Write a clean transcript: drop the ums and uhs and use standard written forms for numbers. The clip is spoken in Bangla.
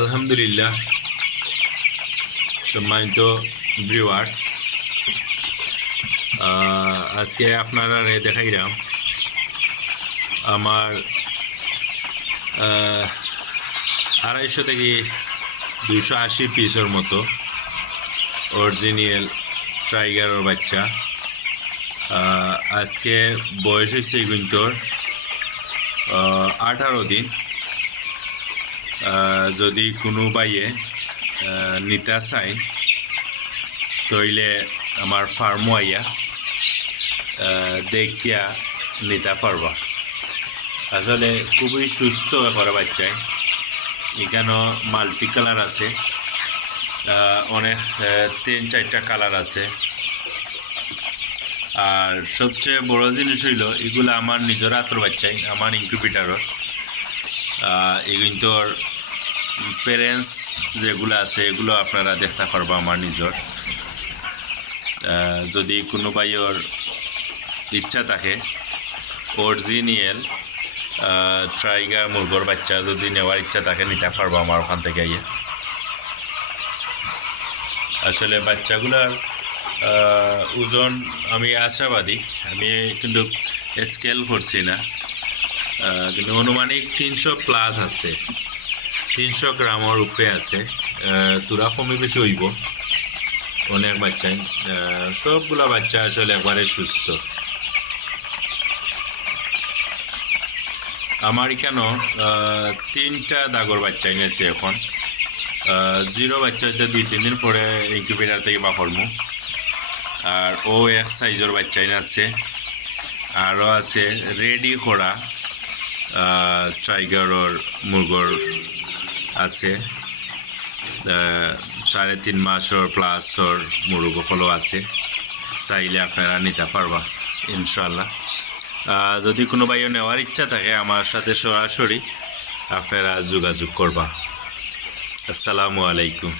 আলহামদুলিল্লাহ, সম্মানিত ভিউয়ার্স, আজকে আপনারা দেখাইলাম আমার 250 থেকে 280 পিসের মতো অরিজিনাল টাইগারের বাচ্চা। আজকে বয়স হয়েছে কিন্তু 18 দিন। যদি কোনো বাইয়ে নিতে চাই তইলে আমার ফার্মও আইয়া দেখিয়া নিতে পারবা। আসলে খুবই সুস্থ করে বাচ্চায়। এখানে মাল্টি কালার আছে, অনেক 3-4টা কালার আছে। আর সবচেয়ে বড় জিনিস হইল এগুলো আমার নিজের হাতের বাচ্চাই, আমার ইনকিউবেটরের। এগুলোর প্যারেন্টস যেগুলো আছে এগুলো আপনারা দেখতে পারবা আমার নিজের। যদি কোনো ভাইয়ের ইচ্ছা থাকে অরিজিনাল টাইগার মুরগোর বাচ্চা যদি নেওয়ার ইচ্ছা থাকে নিতে পারবো আমার ওখান থেকে আইয়া। আসলে বাচ্চাগুলার ওজন আমি আশাবাদী, আমি কিন্তু স্কেল করছি না, কিন্তু অনুমানিক 300+ আছে, 300 গ্রামের উপরে আছে। তোরা কমে বেশি হইব অনেক বাচ্চাই। সবগুলা বাচ্চা আসলে একবারে সুস্থ। আমার এখানেও 3টা দাগর বাচ্চা এনেছে এখন। 0 বাচ্চা হইতে 2-3 দিন পরে ইনকিউবেটার থেকে বাকরমু। আর ও এক সাইজের বাচ্চা আছে, আরও আছে রেডি করা টাইগারের মুরগর আছে। 3.5 মাসের প্লাসর মুরগ ফলও আছে, চাইলে আপনারা নিতে পারবা ইনশাল্লাহ। যদি কোনো ভাইও নেওয়ার ইচ্ছা থাকে আমার সাথে সরাসরি আপনারা যোগাযোগ করবা। আসসালামু আলাইকুম।